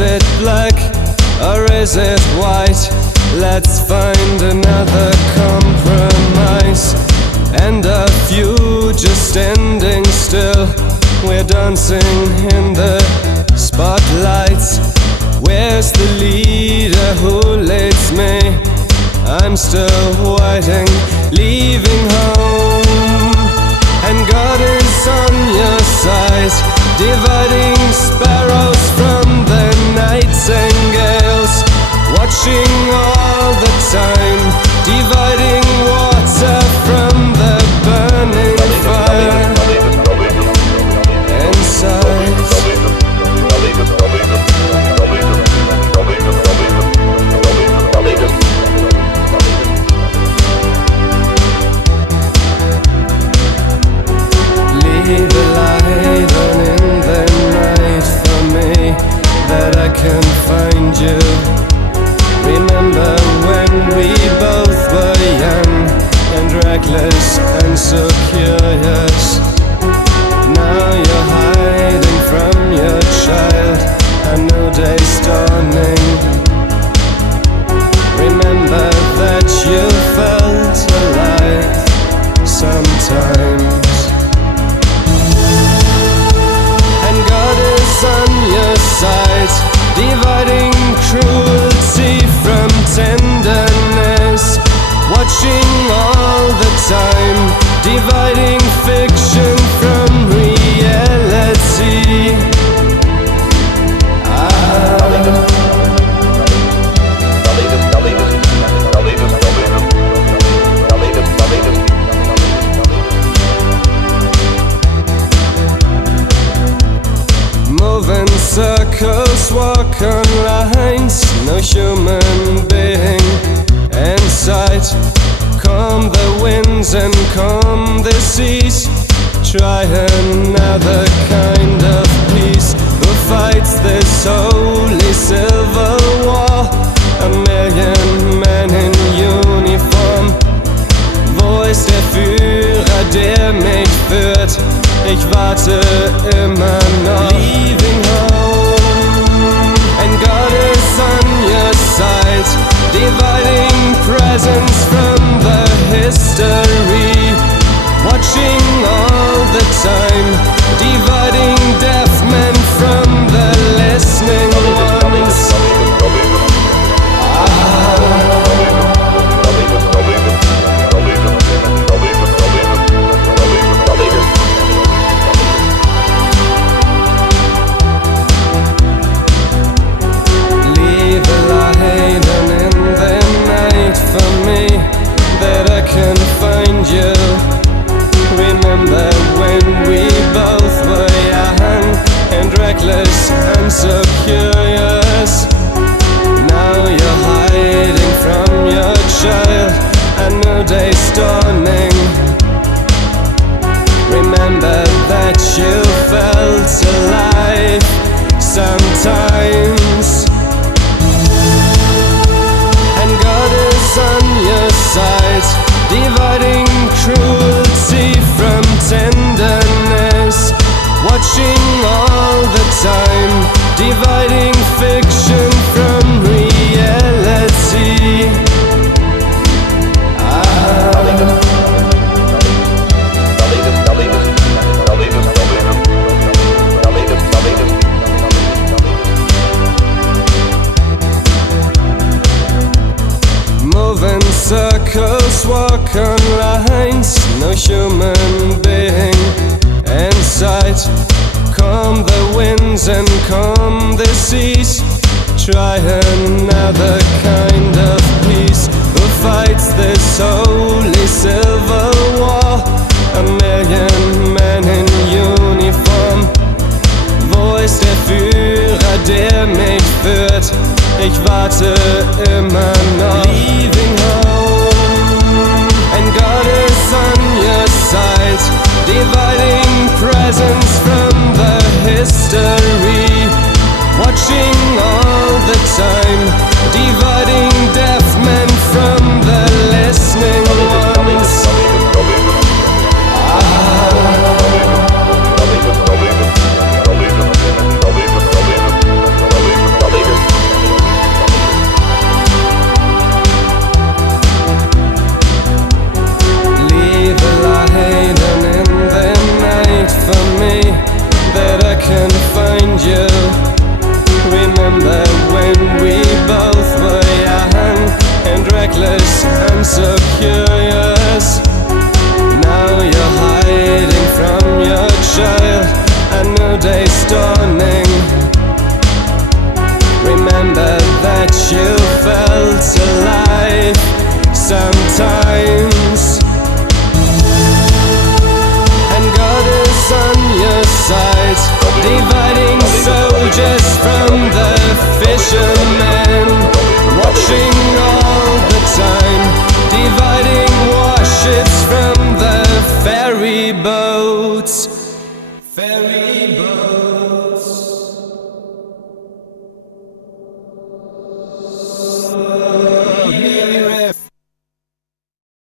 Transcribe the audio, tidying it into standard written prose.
it black or is it white? Let's find another compromise. And a few just standing still. We're dancing in the spotlights. Where's the leader who leads me? I'm still waiting, leaving home. And God is on your side, dividing sparrows from the nightingales, watching all the time, dividing water from the burning fire inside. Leave a light on in the night for me, that I can find you. Remember when we both were young and reckless and so curious. Now you're hiding from your child, a new day's dawning. Remember that you felt alive sometimes. And God is on your side, dividing cruelty from tenderness, watching all the time, dividing fiction from reality. Moving circles, walk on lines, no human being in sight. Calm the winds and calm the seas. Try another kind of peace. Who fights this holy civil war? A million men in uniform. Wo ist der Führer, der mich führt? Ich warte immer noch. Leaving home, and God is on your side, dividing presence from the history, watching all the time, dividing deaf men from the listening ones. Leave a light on in the night for me, that I can find you. Remember when we both were young and reckless and so curious. Now you're hiding from your child, a new day's dawning. Remember that you felt alive sometimes. And God is on your side, dividing cruelty from tenderness, watching all the time, dividing fiction from reality. Moving circles, walk on lines, no human being in sight. Calm the winds and calm the seas. Try another kind of peace. Who fights this holy civil war? A million men in uniform. Wo ist der Führer, der mich führt? Ich warte immer noch. Leaving home, and God is on your side, dividing presence from the history, watching all the time, dividing deaf men from the listening ones. foolish and so curious. Now you're hiding from your child, and no day's dawning. Remember that you felt alive sometimes, and God is on your side, dividing soldiers from the fishermen, watching all the time, dividing warships from the ferry boats.